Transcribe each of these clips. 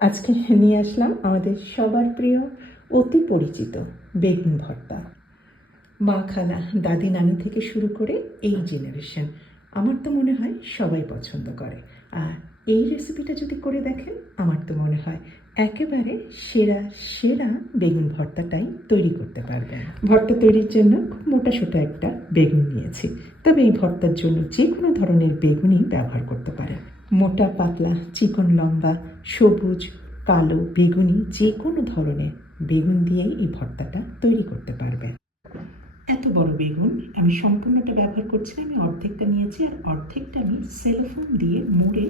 আজকে নিয়ে আসলাম আমাদের সবার প্রিয়, অতি পরিচিত বেগুন ভর্তা। মা খালা, দাদি, নানি থেকে শুরু করে এই জেনারেশন আমার তো মনে হয় সবাই পছন্দ করে। আর এই রেসিপিটা যদি করে দেখেন, আমার তো মনে হয় একেবারে সেরা সেরা বেগুন ভর্তাটাই তৈরি করতে পারবেন। ভর্তা তৈরির জন্য খুব মোটা সোটা একটা বেগুন নিয়েছি। তবে এই ভর্তার জন্য যে কোনো ধরনের বেগুনই ব্যবহার করতে পারেন। মোটা পাতলা চিকন লম্বা সবুজ কালো বেগুনি যে কোনো ধরনের বেগুন দিয়েই এই ভর্তাটা তৈরি করতে পারবেন। এত বড় বেগুন আমি সম্পূর্ণটা ব্যবহার করছি না, আমি অর্ধেকটা নিয়েছি আর অর্ধেকটা আমি সেলোফোন দিয়ে মুড়ে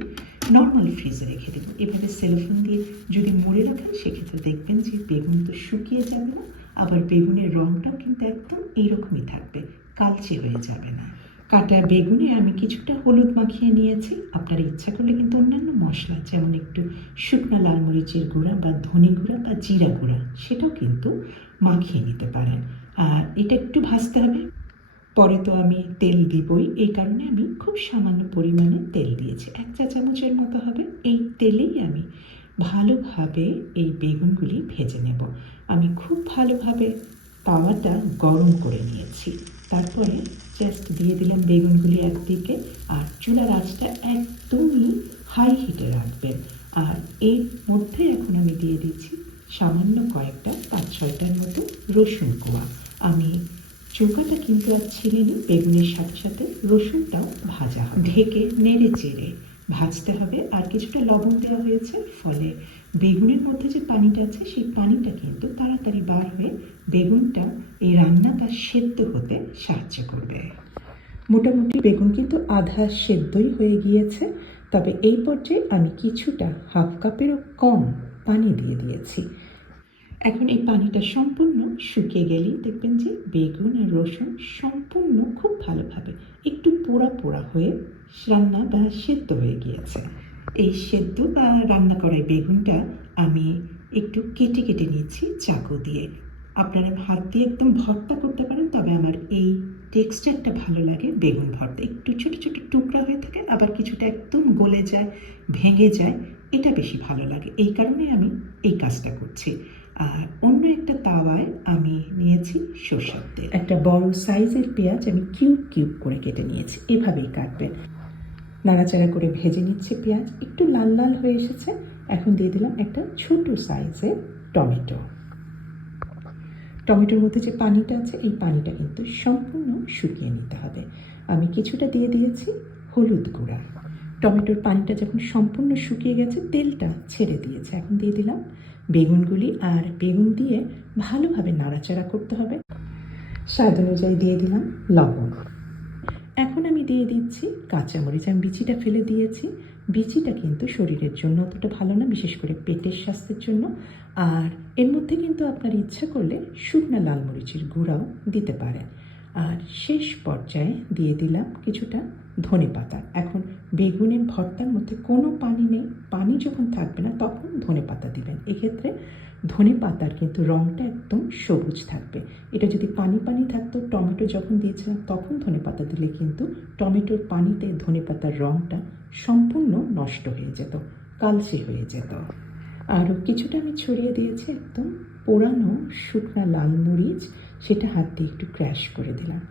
নর্মাল ফ্রিজে রেখে দেবো। এভাবে সেলোফোন দিয়ে যদি মুড়ে রাখেন সেক্ষেত্রে দেখবেন যে বেগুন তো শুকিয়ে যাবে না আবার বেগুনের রঙটাও কিন্তু একদম এইরকমই থাকবে কালচে হয়ে যাবে না। কাটা বেগুনে আমি কিছুটা হলুদ মাখিয়ে নিয়েছি। আপনার ইচ্ছা করলে কিন্তু অন্যান্য মশলা, যেমন একটু শুকনা লাল মরিচের গুঁড়া বা ধনে গুঁড়া বা জিরা গুঁড়া, সেটাও কিন্তু মাখিয়ে নিতে পারেন। আর এটা একটু ভাজতে হবে। পরে তো আমি তেল দিবই। এই কারণে আমি খুব সামান্য পরিমাণে তেল দিয়েছি। এক চা চামচের মতো হবে। এই তেলেই আমি ভালোভাবে এই বেগুনগুলি ভেজে নেব। আমি খুব ভালোভাবে তাওয়াটা গরম করে নিয়েছি। তারপরে জাস্ট দিয়ে দিলাম বেগুনগুলি একদিকে আর চুলার আঁচটা একদমই হাই হিটে রাখবেন। আর এর মধ্যে এখন আমি দিয়ে দিচ্ছি সামান্য কয়েকটা পাঁচ ছয়টার মতো রসুন কোয়া। আমি চৌকাটা কিন্তু আর ছিঁড়ে নিই বেগুনের সাথে সাথে রসুনটাও ভাজা ঢেকে নেড়ে চেড়ে ভাজতে হবে। আর কিছুটা লবণ দেওয়া হয়েছে, ফলে বেগুনের মধ্যে যে পানিটা আছে, সেই পানিটা কিন্তু তাড়াতাড়ি বার হয়ে বেগুনটা এই রান্না তার সেদ্ধ হতে সাহায্য করবে। মোটামুটি বেগুন কিন্তু আধা সেদ্ধই হয়ে গিয়েছে, তবে এই পর্যায়ে আমি কিছুটা হাফ কাপেরও কম পানি দিয়ে দিয়েছি। এখন এই পানিটা সম্পূর্ণ শুকিয়ে গেলেই দেখবেন যে বেগুন আর রসুন সম্পূর্ণ খুব ভালোভাবে একটু পোড়া পোড়া হয়ে রান্না বা সেদ্ধ হয়ে গিয়েছে। এই সেদ্ধ বা রান্না করা বেগুনটা আমি একটু কেটে কেটে নিচ্ছি চাকু দিয়ে। আপনারা হাত দিয়ে একদম ভর্তা করতে পারেন, তবে আমার এই টেক্সচারটা ভালো লাগে বেগুন ভর্তা। একটু ছোট ছোট টুকরা হয়ে থাকে, আবার কিছুটা একদম গলে যায়, ভেঙে যায়, এটা বেশি ভালো লাগে। এই কারণে আমি এই কাজটা করছি। আর অন্য একটা তাওয়ায় আমি নিয়েছি সর্ষের তেল। একটা বড় সাইজের পেঁয়াজ আমি কিউব কিউব করে কেটে নিয়েছি, এভাবেই কাটবেন। নাড়াচাড়া করে ভেজে নিচ্ছি পেঁয়াজ, একটু লাল লাল হয়ে এসেছে, এখন দিয়ে দিলাম একটা ছোট সাইজের টমেটো। টমেটোর মধ্যে যে পানিটা আছে, এই পানিটা কিন্তু সম্পূর্ণ শুকিয়ে নিতে হবে। আমি কিছুটা দিয়ে দিয়েছি হলুদ গুঁড়া। টমেটোর পানিটা যখন সম্পূর্ণ শুকিয়ে গেছে, তেলটা ছেড়ে দিয়েছে। এখন দিয়ে দিলাম বেগুনগুলি আর বেগুন দিয়ে ভালোভাবে নাড়াচাড়া করতে হবে। স্বাদ অনুযায়ী দিয়ে দিলাম লবণ। এখন আমি দিয়ে দিচ্ছি কাঁচামরিচ। আমি বিচিটা ফেলে দিয়েছি। বিচিটা কিন্তু শরীরের জন্য অতটা ভালো না, বিশেষ করে পেটের স্বাস্থ্যের জন্য। আর এর মধ্যে কিন্তু আপনার ইচ্ছা করলে শুকনা লাল মরিচের গুঁড়াও দিতে পারেন। আর শেষ পর্যায়ে দিয়ে দিলাম কিছুটা ধনে পাতা এখন বেগুনের ভর্তার মধ্যে কোনো পানি নেই, পানি যখন থাকবে না তখন ধনে পাতা দিবেন। এক্ষেত্রে ধনে পাতার কিন্তু রঙটা একদম সবুজ থাকবে। এটা যদি পানি পানি থাকতো, টমেটো যখন দিয়েছিলাম তখন ধনে পাতা দিলে কিন্তু টমেটোর পানিতে ধনে পাতার রঙটা সম্পূর্ণ নষ্ট হয়ে যেত, কালচে হয়ে যেত। আরও কিছুটা আমি ছড়িয়ে দিয়েছি, একদম পোড়ানো শুকনা লাল মরিচ, সেটা হাত দিয়ে একটু ক্র্যাশ করে দিলাম।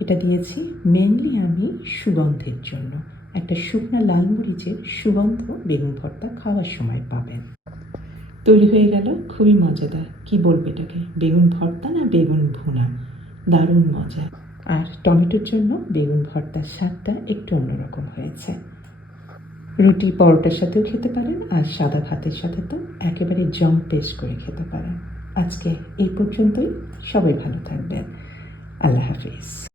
এটা দিয়েছি মেনলি আমি সুগন্ধের জন্য। একটা শুকনা লাল মরিচের সুগন্ধ বেগুন ভর্তা খাওয়ার সময় পাবেন। তৈরি হয়ে গেল খুবই মজাদার। কি বলবে এটাকে? বেগুন ভর্তা না বেগুন ভুনা? দারুণ মজা। আর টমেটোর জন্য বেগুন ভর্তার স্বাদটা একটু অন্যরকম হয়েছে। রুটি পরোটার সাথেও খেতে পারেন আর সাদা ভাতের সাথে তো একেবারে জম পেস্ট করে খেতে পারেন। আজকে এই পর্যন্তই। সবাই ভালো থাকবেন। আল্লাহ হাফিজ।